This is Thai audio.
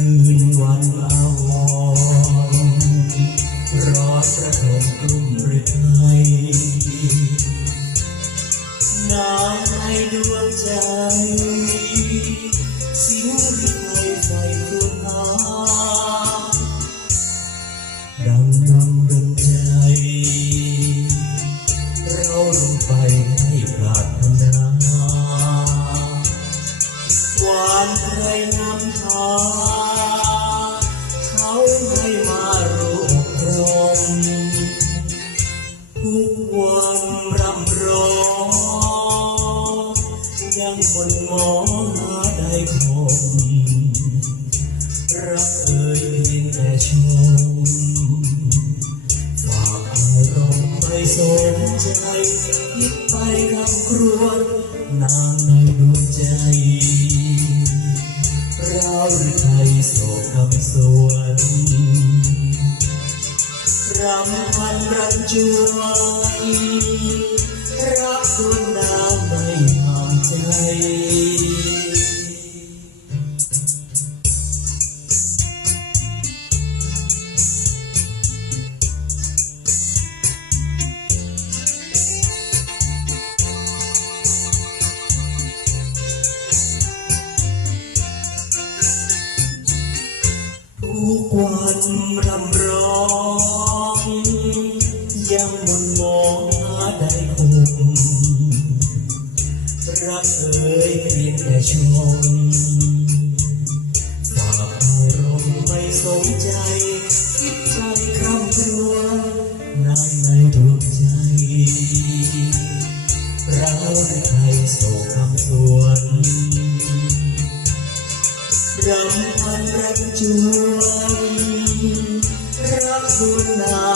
คืนวันอาวรณ์ร้อนประทมกลุ่มหรือไทยน้ำในดวงใจ สิงหรือไทยไฟคุณหาดัง ยังบนมองหาได้คงรักเอ่ยเพียงแต่ชมฝากอารมณ์ไม่สนใจคิดไปคำครวญนางในดวงใจเราหรือไทยโศกคำสวนรำพันรันจวนรักำร้องยังมนมองหาได้คงรักเอ่ยเพียงแต่ชมฝากอารมณ์ไม่สนใจ คิดใจคร่ำครวญนางในดวงใจเราในไทยโศกคำสวนรำพันรันจวน soon.